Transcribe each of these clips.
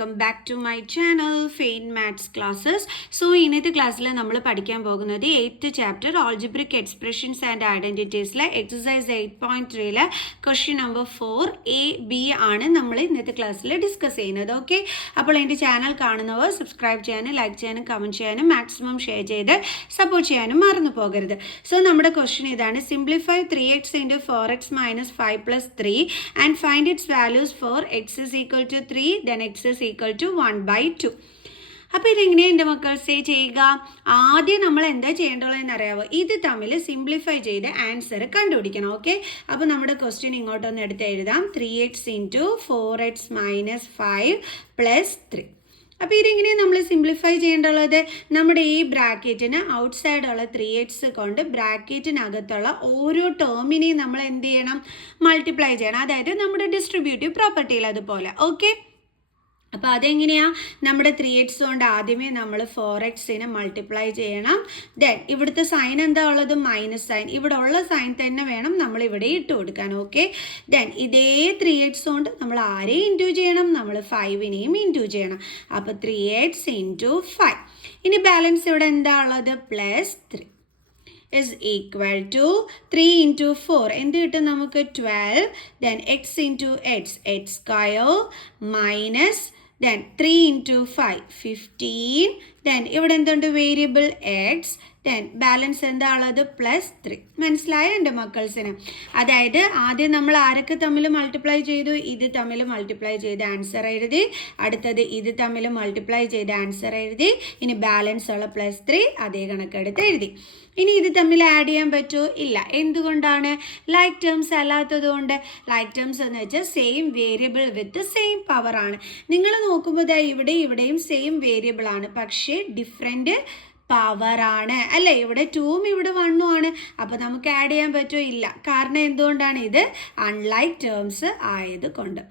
welcome back to my channel Faint Maths Classes. So ഇന്നത്തെ ക്ലാസ്സിൽ നമ്മൾ പഠിക്കാൻ പോകുന്നത് 8th chapter Algebraic Expressions and Identities ലെ എക്സസൈസ് 8.3 ക്വസ്റ്റ്യൻ നമ്പർ 4A-B ആണ് നമ്മൾ ഇന്നത്തെ ക്ലാസ്സിൽ ഡിസ്കസ് ചെയ്യുന്നത്. ഓക്കെ, അപ്പോൾ എൻ്റെ ചാനൽ കാണുന്നവർ സബ്സ്ക്രൈബ് ചെയ്യാനും ലൈക്ക് ചെയ്യാനും കമൻറ്റ് ചെയ്യാനും മാക്സിമം ഷെയർ ചെയ്ത് സപ്പോർട്ട് ചെയ്യാനും മറന്നു പോകരുത്. സോ നമ്മുടെ ക്വസ്റ്റ്യൻ ഇതാണ്: simplify 3x into 4x minus 5 plus 3 and find its values for x is equal to 3 then x is equal to 1/2. അപ്പോൾ ഇതെങ്ങനെയാണ് എൻ്റെ മക്കൾ സേ ചെയ്യുക? ആദ്യം നമ്മൾ എന്താ ചെയ്യേണ്ടതെന്ന് അറിയാമോ? ഇത് തമ്മിൽ സിംപ്ലിഫൈ ചെയ്ത് ആൻസർ കണ്ടുപിടിക്കണം. ഓക്കെ, അപ്പോൾ നമ്മുടെ ക്വസ്റ്റ്യൻ ഇങ്ങോട്ടൊന്ന് എടുത്ത് എഴുതാം. 3x into 4x minus 5 plus 3. അപ്പോൾ ഇതെങ്ങനെയാണ് നമ്മൾ സിംപ്ലിഫൈ ചെയ്യേണ്ടുള്ളത്? നമ്മുടെ ഈ ബ്രാക്കറ്റിന് ഔട്ട് സൈഡുള്ള 3x കൊണ്ട് ബ്രാക്കറ്റിനകത്തുള്ള ഓരോ ടേമിനെയും നമ്മൾ എന്ത് ചെയ്യണം? മൾട്ടിപ്ലൈ ചെയ്യണം. അതായത് നമ്മുടെ ഡിസ്ട്രിബ്യൂട്ടീവ് പ്രോപ്പർട്ടിയിൽ അതുപോലെ. ഓക്കെ, അപ്പോൾ അതെങ്ങനെയാണ്? നമ്മുടെ 3x കൊണ്ട് ആദ്യമേ നമ്മൾ 4xനെ മൾട്ടിപ്ലൈ ചെയ്യണം. ദെൻ ഇവിടുത്തെ സൈൻ എന്താ ഉള്ളത്? Minus sign. ഇവിടെ ഉള്ള സൈൻ തന്നെ വേണം നമ്മൾ ഇവിടെ ഇട്ട് കൊടുക്കാൻ. ഓക്കെ, ദെൻ ഇതേ 3x കൊണ്ട് നമ്മൾ ആരെയും ഇൻറ്റു ചെയ്യണം? നമ്മൾ 5നെയും ഇൻറ്റു ചെയ്യണം. അപ്പോൾ 3x into 5. ഇനി ബാലൻസ് ഇവിടെ എന്താ ഉള്ളത്? Plus 3 is equal to 3 into 4. എന്ത് കിട്ടും നമുക്ക്? 12. then x into x square minus then 3 into 5 15. then ഇവിടെ എന്തുണ്ട്? Variable x. then ബാലൻസ് എന്താ ഉള്ളത്? പ്ലസ് 3. മനസ്സിലായോ എൻ്റെ മക്കൾസിന്? അതായത് ആദ്യം നമ്മൾ ആരൊക്കെ തമ്മിൽ മൾട്ടിപ്ലൈ ചെയ്തു? ഇത് തമ്മിൽ മൾട്ടിപ്ലൈ ചെയ്ത് ആൻസർ എഴുതി. അടുത്തത് ഇത് തമ്മിൽ മൾട്ടിപ്ലൈ ചെയ്ത് ആൻസർ എഴുതി. ഇനി ബാലൻസ് ഉള്ള പ്ലസ് 3 അതേ കണക്കെടുത്ത് എഴുതി. ഇനി ഇത് തമ്മിൽ ആഡ് ചെയ്യാൻ പറ്റുമോ? ഇല്ല. എന്തുകൊണ്ടാണ്? ലൈക്ക് ടേംസ് അല്ലാത്തത് കൊണ്ട്. ലൈക്ക് ടേംസ് എന്ന് വെച്ചാൽ same variable with same power ആണ്. നിങ്ങൾ നോക്കുമ്പോൾ ഇവിടെയും സെയിം വേരിയബിൾ ആണ്, പക്ഷേ ഡിഫറെൻറ്റ് പവറാണ് അല്ലേ? ഇവിടെ 2ഉം ഇവിടെ 1ഉം ആണ്. അപ്പോൾ നമുക്ക് ആഡ് ചെയ്യാൻ പറ്റുമോ? ഇല്ല. കാരണം എന്തുകൊണ്ടാണ്? ഇത് അൺലൈക്ക് ടേംസ് ആയതുകൊണ്ട്.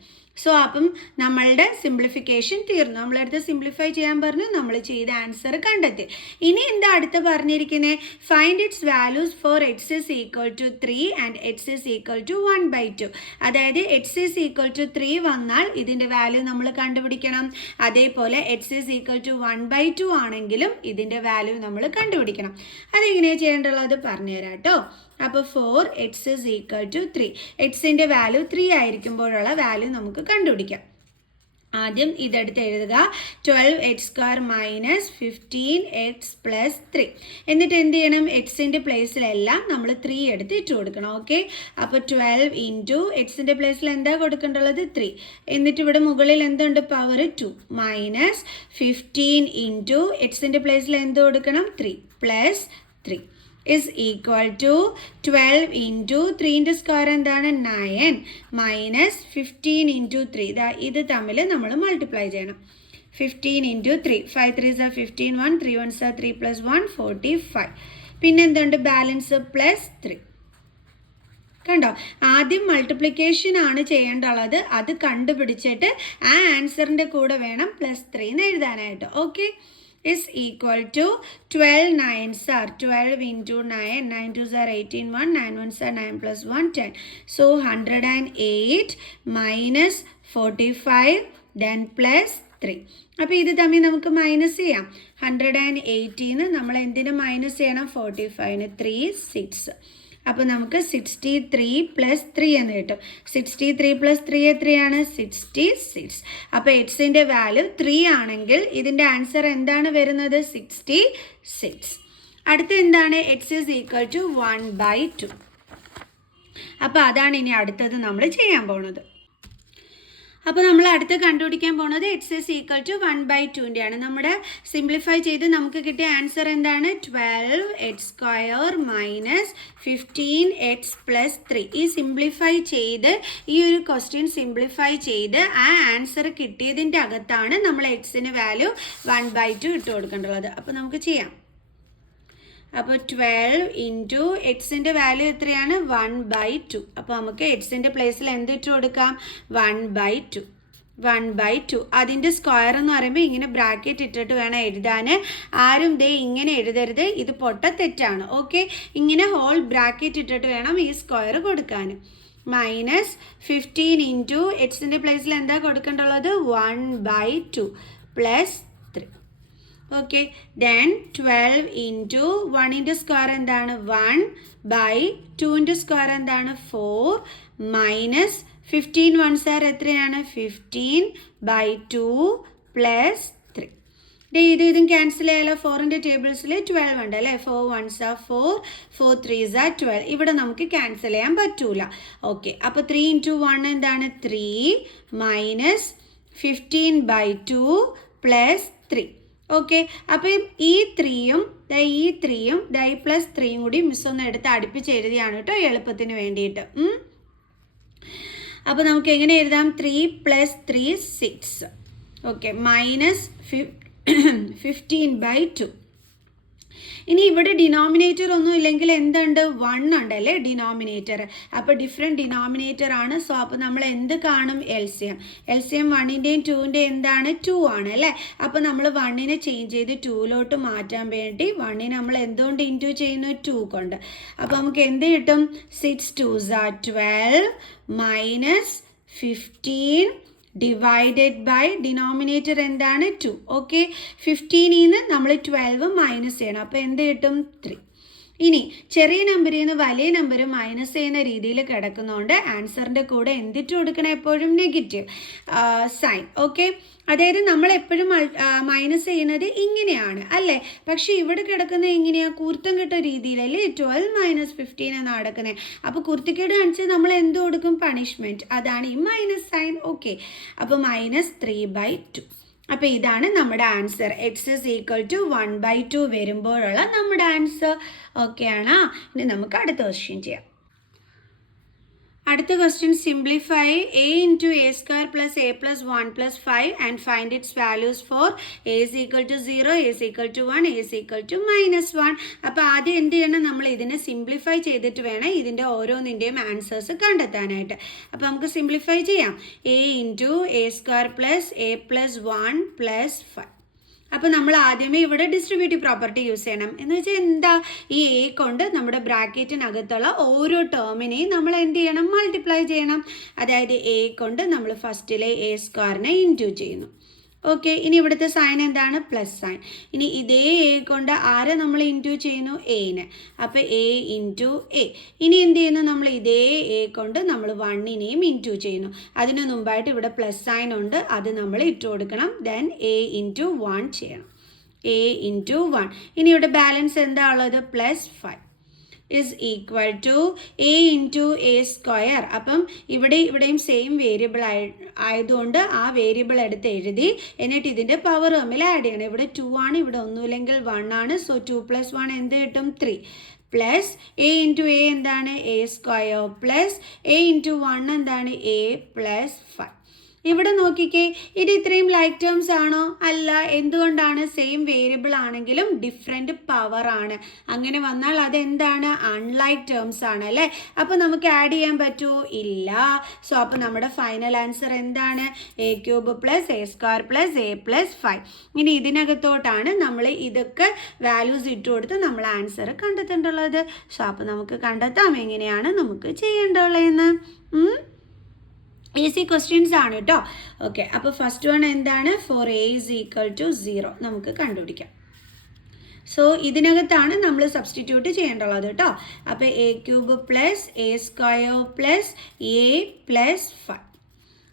സോ അപ്പം നമ്മളുടെ സിംപ്ലിഫിക്കേഷൻ തീർന്നു. നമ്മളടുത്ത് സിംപ്ലിഫൈ ചെയ്യാൻ പറഞ്ഞു, നമ്മൾ ചെയ്ത ആൻസർ കണ്ടെത്തി. ഇനി എന്താ അടുത്ത് പറഞ്ഞിരിക്കുന്നത്? Find its values for X is equal to 3 and X is equal to 1/2. അതായത് എക്സ് ഇസ് ഈക്വൽ ടു 3 വന്നാൽ ഇതിൻ്റെ വാല്യൂ നമ്മൾ കണ്ടുപിടിക്കണം. അതേപോലെ എക്സ് ഇസ് ഈക്വൽ ടു 1/2 ആണെങ്കിലും ഇതിൻ്റെ വാല്യൂ നമ്മൾ കണ്ടുപിടിക്കണം. അതെങ്ങനെയാണ് ചെയ്യേണ്ടത് പറഞ്ഞുതരാം കേട്ടോ. അപ്പോൾ 4x is equal to 3. എക്സിൻ്റെ വാല്യൂ 3 ആയിരിക്കുമ്പോഴുള്ള വാല്യൂ നമുക്ക് കണ്ടുപിടിക്കാം. ആദ്യം ഇതെടുത്ത് എഴുതുക. 12x² minus 15x plus 3. എന്നിട്ട് എന്ത് ചെയ്യണം? എക്സിൻ്റെ പ്ലേസിലെല്ലാം നമ്മൾ 3 എടുത്ത് ഇട്ട് കൊടുക്കണം. ഓക്കെ, അപ്പോൾ 12 ഇൻറ്റു എക്സിൻ്റെ പ്ലേസിൽ എന്താ കൊടുക്കേണ്ടുള്ളത്? 3. എന്നിട്ട് ഇവിടെ മുകളിൽ എന്തുണ്ട്? പവർ 2 മൈനസ് 15 ഇൻറ്റു എക്സിൻ്റെ പ്ലേസിൽ എന്ത് കൊടുക്കണം? 3 plus 3 is equal to 12 into 3ൻ്റെ സ്ക്വയർ എന്താണ്? 9 മൈനസ് 15 into 3. ഇത് തമ്മിൽ നമ്മൾ മൾട്ടിപ്ലൈ ചെയ്യണം. 15 into 3. 5 3s are 15, 1 3 1s are 3 plus 1 45. പിന്നെ എന്തുണ്ട്? Balance plus 3. കണ്ടോ? ആദ്യം മൾട്ടിപ്ലിക്കേഷൻ ആണ് ചെയ്യേണ്ടുള്ളത്. അത് കണ്ടുപിടിച്ചിട്ട് ആ ആൻസറിൻ്റെ കൂടെ വേണം പ്ലസ് 3 എന്ന് എഴുതാനായിട്ട്. Okay, is equal to 12 9s are 12 into 9, 9 2s are 18, 1 9 1s are 9 plus 1 10. So 108 minus 45 then plus 3. അപ്പോൾ ഇത് തമ്മിൽ നമുക്ക് മൈനസ് ചെയ്യാം. 180ന് നമ്മൾ എന്തിന് മൈനസ് ചെയ്യണം? 45ന് 3 6. അപ്പോൾ നമുക്ക് 63 പ്ലസ് 3 എന്ന് കിട്ടും. 63 പ്ലസ് 3 എത്രയാണ്? 66. അപ്പോൾ എക്സിൻ്റെ വാല്യൂ 3 ആണെങ്കിൽ ഇതിൻ്റെ ആൻസർ എന്താണ് വരുന്നത്? 66. അടുത്ത എന്താണ്? X is equal to 1/2. അപ്പോൾ അതാണ് ഇനി അടുത്തത് നമ്മൾ ചെയ്യാൻ പോകുന്നത്. അപ്പോൾ നമ്മൾ അടുത്ത് കണ്ടുപിടിക്കാൻ പോകുന്നത് എക്സ് ഇസ് ഈക്വൽ ടു 1/2ൻ്റെയാണ്. നമ്മുടെ സിംപ്ലിഫൈ ചെയ്ത് നമുക്ക് കിട്ടിയ ആൻസർ എന്താണ്? 12x² minus 15x plus 3. ഈ സിംപ്ലിഫൈ ചെയ്ത് ഈ ഒരു ക്വസ്റ്റ്യൻ സിംപ്ലിഫൈ ചെയ്ത് ആ ആൻസർ കിട്ടിയതിൻ്റെ അകത്താണ് നമ്മൾ എക്സിന് വാല്യൂ 1/2 ഇട്ട് കൊടുക്കേണ്ടത്. അപ്പോൾ നമുക്ക് ചെയ്യാം. അപ്പോൾ 12 ഇൻറ്റു എക്സിൻ്റെ വാല്യൂ എത്രയാണ്? 1/2. അപ്പോൾ നമുക്ക് എക്സിൻ്റെ പ്ലേസിൽ എന്തിട്ട് കൊടുക്കാം? 1/2. അതിൻ്റെ സ്ക്വയർ എന്ന് പറയുമ്പോൾ ഇങ്ങനെ ബ്രാക്കറ്റ് ഇട്ടിട്ട് വേണം എഴുതാൻ. ആരും ഇങ്ങനെ എഴുതരുത്, ഇത് പൊട്ട തെറ്റാണ്. ഓക്കെ, ഇങ്ങനെ ഹോൾ ബ്രാക്കറ്റ് ഇട്ടിട്ട് വേണം ഈ സ്ക്വയർ കൊടുക്കാൻ. മൈനസ് 15 ഇൻറ്റു എക്സിൻ്റെ പ്ലേസിൽ എന്താ കൊടുക്കേണ്ടുള്ളത് 1/2 പ്ലസ് 3. ഓക്കെ, ദെൻ 12 ഇൻറ്റു 1ൻ്റെ സ്ക്വയർ എന്താണ് 1/2ൻ്റെ സ്ക്വയർ എന്താണ് 4 മൈനസ് 15 1s എത്രയാണ് 15/2 പ്ലസ് 3. ഇതും ക്യാൻസൽ ചെയ്യാലോ. 4ൻ്റെ ടേബിൾസിൽ 12 ഉണ്ട് അല്ലേ. 4 1s 4, 4 3s 12. ഇവിടെ നമുക്ക് ക്യാൻസൽ ചെയ്യാൻ പറ്റൂല. ഓക്കെ, അപ്പോൾ 3 ഇൻറ്റു 1 എന്താണ് 3 മൈനസ് 15/2 പ്ലസ് 3. ഓക്കെ, അപ്പം ഈ 3യും ഈ പ്ലസ് 3യും കൂടി മിസ് ഒന്ന് എടുത്ത് അടുപ്പിച്ച് എഴുതിയാണ് കേട്ടോ എളുപ്പത്തിന് വേണ്ടിയിട്ട്. അപ്പോൾ നമുക്ക് എങ്ങനെ എഴുതാം 3 + 3 6. Okay, minus 15/2. ഇനി ഇവിടെ ഡിനോമിനേറ്റർ ഒന്നും ഇല്ലെങ്കിൽ എന്തുണ്ട് 1 ഉണ്ടല്ലേ ഡിനോമിനേറ്റർ. അപ്പോൾ ഡിഫറെൻറ്റ് ഡിനോമിനേറ്റർ ആണ്. സോ അപ്പോൾ നമ്മൾ എന്ത് കാണും LCM 1ൻ്റെയും 2ൻ്റെയും എന്താണ് 2 ആണ് അല്ലേ. അപ്പോൾ നമ്മൾ 1നെ ചേഞ്ച് ചെയ്ത് 2ലോട്ട് മാറ്റാൻ വേണ്ടി 1നെ നമ്മൾ എന്തുകൊണ്ട് ഇൻറ്റു ചെയ്യുന്നു 2 കൊണ്ട്. അപ്പോൾ നമുക്ക് എന്ത് കിട്ടും 6 2s 12 minus 15 divided by denominator എന്താണ് 2. ഓക്കെ, 15ൽ നിന്ന് നമ്മൾ 12 മൈനസ് ചെയ്യണം. അപ്പോൾ എന്ത് കിട്ടും 3. ഇനി ചെറിയ നമ്പറിൽ നിന്ന് വലിയ നമ്പർ മൈനസ് ചെയ്യുന്ന രീതിയിൽ കിടക്കുന്നതുകൊണ്ട് ആൻസറിൻ്റെ കൂടെ എന്തിട്ട് കൊടുക്കണം എപ്പോഴും നെഗറ്റീവ് സൈൻ. ഓക്കെ, അതായത് നമ്മൾ എപ്പോഴും മൈനസ് ചെയ്യുന്നത് ഇങ്ങനെയാണ് അല്ലേ. പക്ഷേ ഇവിടെ കിടക്കുന്നത് എങ്ങനെയാണ് കൂർത്തം കിട്ട രീതിയിലല്ലേ 12 മൈനസ് 15 എന്ന് നടക്കുന്നത്. അപ്പോൾ കുർത്തിക്കേട് കാണിച്ചാൽ നമ്മൾ എന്ത് കൊടുക്കും പണിഷ്മെൻറ്റ്. അതാണ് ഈ മൈനസ് സൈൻ. ഓക്കെ, അപ്പോൾ -3/2. അപ്പോൾ ഇതാണ് നമ്മുടെ ആൻസർ. x = 1/2 വരുമ്പോഴുള്ള നമ്മുടെ ആൻസർ. ഓക്കെ ആണോ. ഇനി നമുക്ക് അടുത്ത ക്വസ്റ്റ്യൻ ചെയ്യാം. അടുത്ത question simplify a × a² + a + 1 + 5 and find its values for a = 0, a = 1, a = -1. അപ്പോൾ ആദ്യം എന്ത് ചെയ്യണം നമ്മൾ ഇതിനെ സിംപ്ലിഫൈ ചെയ്തിട്ട് വേണം ഇതിൻ്റെ ഓരോന്നിൻ്റെയും ആൻസേഴ്സ് കണ്ടെത്താനായിട്ട്. അപ്പോൾ നമുക്ക് സിംപ്ലിഫൈ ചെയ്യാം. a × a² + a + 1 + 5. അപ്പോൾ നമ്മൾ ആദ്യമേ ഇവിടെ ഡിസ്ട്രിബ്യൂട്ടീവ് പ്രോപ്പർട്ടി യൂസ് ചെയ്യണം. എന്ന് വെച്ചാൽ എന്താ ഈ a കൊണ്ട് നമ്മുടെ ബ്രാക്കറ്റിനകത്തുള്ള ഓരോ ടേമിനെയും നമ്മൾ എന്ത് ചെയ്യണം മൾട്ടിപ്ലൈ ചെയ്യണം. അതായത് a കൊണ്ട് നമ്മൾ ഫസ്റ്റിലെ a² ഇൻറ്റു ചെയ്യുന്നു. ഓക്കെ, ഇനി ഇവിടുത്തെ സൈൻ എന്താണ് പ്ലസ് സൈൻ. ഇനി ഇതേ a കൊണ്ട് ആരെ നമ്മൾ ഇൻറ്റു ചെയ്യുന്നു എനെ. അപ്പോൾ a × a. ഇനി എന്ത് ചെയ്യുന്നു നമ്മൾ ഇതേ a കൊണ്ട് നമ്മൾ 1നെയും ഇൻറ്റു ചെയ്യുന്നു. അതിന് മുമ്പായിട്ട് ഇവിടെ പ്ലസ് സൈൻ ഉണ്ട്, അത് നമ്മൾ ഇട്ട് കൊടുക്കണം. ദെൻ a × 1 ചെയ്യണം. a × 1. ഇനി ഇവിടെ ബാലൻസ് എന്താ ഉള്ളത് +5 is equal to a × a². അപ്പം ഇവിടെയും സെയിം വേരിയബിൾ ആയതുകൊണ്ട് ആ വേരിയബിൾ എടുത്ത് എഴുതി എന്നിട്ട് ഇതിൻ്റെ പവർ തമ്മിൽ ആഡ് ചെയ്യണം. ഇവിടെ 2 ആണ്, ഇവിടെ ഒന്നുമില്ലെങ്കിൽ 1 ആണ്. സോ 2 + 1 എന്ത് കിട്ടും 3 പ്ലസ് a × a എന്താണ് a² പ്ലസ് a × 1 എന്താണ് a + 5. ഇവിടെ നോക്കിക്കേ, ഇത് ഇത്രയും ലൈക്ക് ടേംസ് ആണോ? അല്ല. എന്തുകൊണ്ടാണ്? സെയിം വേരിയബിൾ ആണെങ്കിലും ഡിഫറെൻറ്റ് പവർ ആണ്. അങ്ങനെ വന്നാൽ അതെന്താണ് അൺലൈക്ക് ടേംസ് ആണ് അല്ലേ. അപ്പോൾ നമുക്ക് ആഡ് ചെയ്യാൻ പറ്റുമോ? ഇല്ല. സോ അപ്പോൾ നമ്മുടെ ഫൈനൽ ആൻസർ എന്താണ് a³ + a² + a + 5. ഇനി ഇതിനകത്തോട്ടാണ് നമ്മൾ ഇതൊക്കെ വാല്യൂസ് ഇട്ട് കൊടുത്ത് നമ്മൾ ആൻസർ കണ്ടെത്തേണ്ടുള്ളത്. സോ അപ്പോൾ നമുക്ക് കണ്ടെത്താം എങ്ങനെയാണ് നമുക്ക് ചെയ്യേണ്ടുള്ളതെന്ന്. ഈസി ക്വസ്റ്റ്യൻസ് ആണ് കേട്ടോ. ഓക്കെ, അപ്പോൾ ഫസ്റ്റ് വൺ എന്താണ് ഫോർ a = 0 നമുക്ക് കണ്ടുപിടിക്കാം. സോ ഇതിനകത്താണ് നമ്മൾ സബ്സ്റ്റിറ്റ്യൂട്ട് ചെയ്യേണ്ടുള്ളത് കേട്ടോ. അപ്പോൾ a³ + a² + a + 5.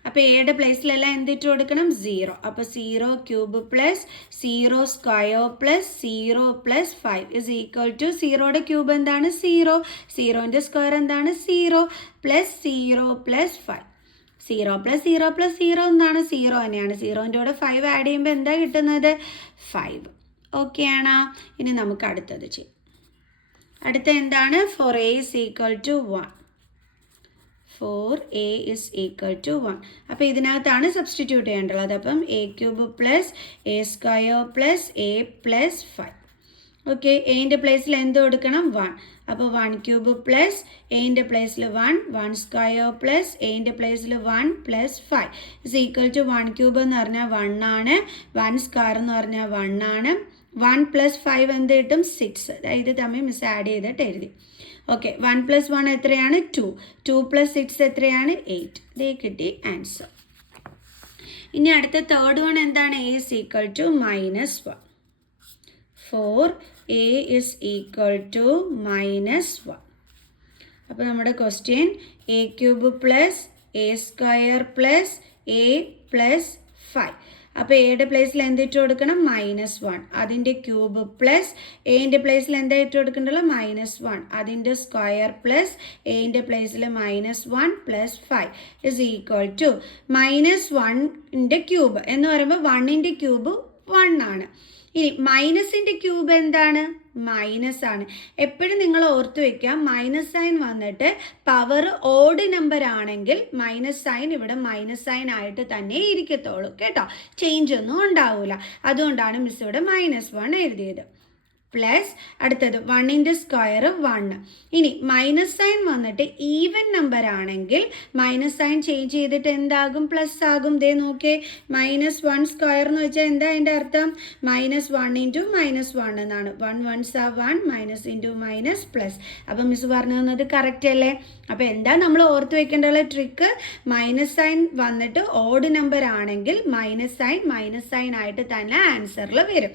അപ്പോൾ എയുടെ പ്ലേസിലെല്ലാം എന്തിട്ട് കൊടുക്കണം 0. അപ്പോൾ 0³ + 0² + 0 + 5 is equal to 0യുടെ ക്യൂബ് എന്താണ് 0, 0ൻ്റെ സ്ക്വയർ എന്താണ് 0 + 0 + 5. 0 + 0 + 0 എന്താണ് 0 തന്നെയാണ്. 0ൻ്റെ കൂടെ 5 ആഡ് ചെയ്യുമ്പോൾ എന്താ കിട്ടുന്നത് 5. ഓക്കെ ആണോ. ഇനി നമുക്ക് അടുത്തത് ചെയ്യാം. അടുത്ത എന്താണ് ഫോർ a = 1. Four a = 1. അപ്പോൾ ഇതിനകത്താണ് സബ്സ്റ്റിറ്റ്യൂട്ട് ചെയ്യേണ്ടത്. അപ്പം a³ + a² + a + 5. ഓക്കെ, എൻ്റെ പ്ലേസിൽ എന്ത് കൊടുക്കണം 1. അപ്പോൾ 1³ + എൻ്റെ പ്ലേസിൽ 1, 1² + എൻ്റെ പ്ലേസിൽ 1 + 5 is equal to 1³ എന്ന് പറഞ്ഞാൽ 1 ആണ്, 1² എന്ന് പറഞ്ഞാൽ 1 ആണ്. 1 + 5 എന്ത് കിട്ടും 6. ഇത് തമ്മിൽ മിസ് ആഡ് ചെയ്തിട്ട് എഴുതി. ഓക്കെ 1 + 1 എത്രയാണ് 2, 2 + 6 എത്രയാണ് 8. ഇതേ കിട്ടി ആൻസർ. ഇനി അടുത്ത തേർഡ് വൺ എന്താണ്? a is equal to -1. For a is equal to -1. അപ്പോൾ നമ്മുടെ ക്വസ്റ്റ്യൻ a³ + a² + a + 5. അപ്പോൾ എയുടെ പ്ലേസിൽ എന്തിട്ട് കൊടുക്കണം? -1. അതിൻ്റെ ക്യൂബ് പ്ലസ് എൻ്റെ പ്ലേസിൽ എന്താ ഇട്ട് കൊടുക്കേണ്ടത്? -1. അതിൻ്റെ സ്ക്വയർ പ്ലസ് എൻ്റെ പ്ലേസിൽ -1 + 5 ഇസ് ഈക്വൽ ടു -1ൻ്റെ ക്യൂബ് എന്ന് പറയുമ്പോൾ 1ൻ്റെ ക്യൂബ് 1 ആണ്. ഇനി മൈനസിൻ്റെ ക്യൂബ് എന്താണ്? മൈനസ് ആണ്. എപ്പോഴും നിങ്ങൾ ഓർത്ത് വയ്ക്കാം, മൈനസ് സൈൻ വന്നിട്ട് പവർ ഓഡ് നമ്പർ ആണെങ്കിൽ മൈനസ് സൈൻ ഇവിടെ മൈനസ് സൈൻ ആയിട്ട് തന്നെ ഇരിക്കത്തുള്ളൂ കേട്ടോ, ചേഞ്ച് ഒന്നും ഉണ്ടാവില്ല. അതുകൊണ്ടാണ് മിസ് ഇവിടെ -1 എഴുതിയത്. പ്ലസ് അടുത്തത് 1ൻ്റെ സ്ക്വയർ 1. ഇനി മൈനസ് സൈൻ വന്നിട്ട് ഈവൻ നമ്പർ ആണെങ്കിൽ മൈനസ് സൈൻ ചേഞ്ച് ചെയ്തിട്ട് എന്താകും? പ്ലസ് ആകും. ദേ നോക്കേ, -1² എന്ന് വെച്ചാൽ എന്താ അതിൻ്റെ അർത്ഥം? -1 × -1 എന്നാണ്. 1 1s are 1, minus into minus plus. അപ്പം മിസ് പറഞ്ഞു തന്നത് കറക്റ്റ് അല്ലേ? അപ്പോൾ എന്താ നമ്മൾ ഓർത്ത് വെക്കേണ്ടുള്ള ട്രിക്ക്? മൈനസ് സൈൻ വന്നിട്ട് ഓഡ് നമ്പർ ആണെങ്കിൽ മൈനസ് സൈൻ ആയിട്ട് തന്നെ ആൻസറിൽ വരും.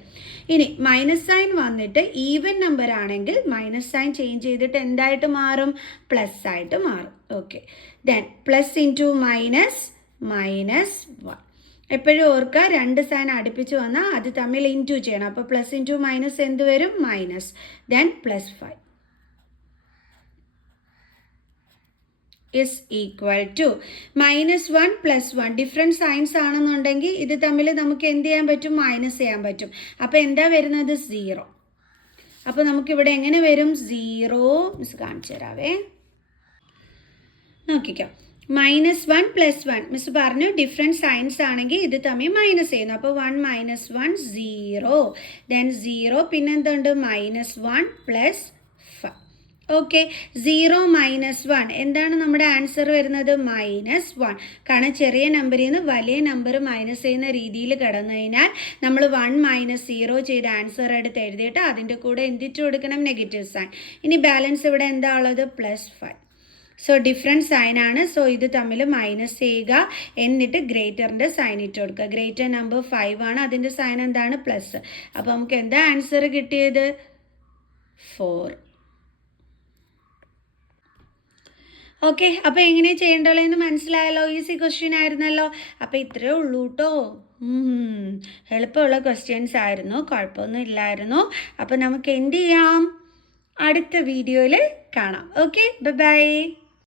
ഇനി മൈനസ് സൈൻ വന്നിട്ട് ഈവൻ നമ്പർ ആണെങ്കിൽ മൈനസ് സൈൻ ചേഞ്ച് ചെയ്തിട്ട് എന്തായിട്ട് മാറും? പ്ലസ് ആയിട്ട് മാറും. Okay, then plus into minus -1. എപ്പോഴും ഓർക്കുക, 2 സൈൻ അടുപ്പിച്ച് വന്നാൽ അത് തമ്മിൽ ഇൻറ്റു ചെയ്യണം. അപ്പോൾ പ്ലസ് ഇൻറ്റു മൈനസ് എന്ത് വരും? Minus. Then +5 is equal to -1 + 1. Different signs ആണെന്നുണ്ടെങ്കിൽ ഇത് തമ്മിൽ നമുക്ക് എന്ത് ചെയ്യാൻ പറ്റും? മൈനസ് ചെയ്യാൻ പറ്റും. അപ്പോൾ എന്താ വരുന്നത്? 0. അപ്പോൾ നമുക്കിവിടെ എങ്ങനെ വരും? 0 മിസ് കാണിച്ചു തരാവേ, നോക്കിക്കോ. -1 + 1 മിസ് പറഞ്ഞു ഡിഫറെൻറ്റ് സൈൻസ് ആണെങ്കിൽ ഇത് തമ്മിൽ മൈനസ് ചെയ്യുന്നു. അപ്പോൾ 1 - 1 0, ദെൻ 0, പിന്നെന്തുണ്ട്? -1 + 5. ഓക്കെ, 0 - 1 എന്താണ് നമ്മുടെ ആൻസർ വരുന്നത്? -1. കാരണം ചെറിയ നമ്പറിൽ നിന്ന് വലിയ നമ്പർ മൈനസ് ചെയ്യുന്ന രീതിയിൽ കിടന്നു കഴിഞ്ഞാൽ നമ്മൾ 1 - 0 ചെയ്ത് ആൻസർ എടുത്ത് എഴുതിയിട്ട് അതിൻ്റെ കൂടെ എന്തിട്ട് കൊടുക്കണം? Negative sign. ഇനി ബാലൻസ് ഇവിടെ എന്താ ഉള്ളത്? +5. So different സൈനാണ്. സോ ഇത് തമ്മിൽ മൈനസ് ചെയ്യുക, എന്നിട്ട് ഗ്രേറ്ററിൻ്റെ സൈൻ ഇട്ട് കൊടുക്കുക. ഗ്രേറ്റർ നമ്പർ 5 ആണ്, അതിൻ്റെ സൈൻ എന്താണ്? പ്ലസ്. അപ്പോൾ നമുക്ക് എന്താ ആൻസർ കിട്ടിയത്? 4. ഓക്കെ, അപ്പോൾ എങ്ങനെയാണ് ചെയ്യേണ്ടതെന്ന് മനസ്സിലായല്ലോ? ഈസി ക്വസ്റ്റ്യൻ ആയിരുന്നല്ലോ. അപ്പോൾ ഇത്രയേ ഉള്ളൂ കേട്ടോ. എളുപ്പമുള്ള ക്വസ്റ്റ്യൻസ് ആയിരുന്നു, കുഴപ്പമൊന്നും ഇല്ലായിരുന്നു. അപ്പോൾ നമുക്ക് എന്ത് ചെയ്യാം? അടുത്ത വീഡിയോയിൽ കാണാം. Okay, by.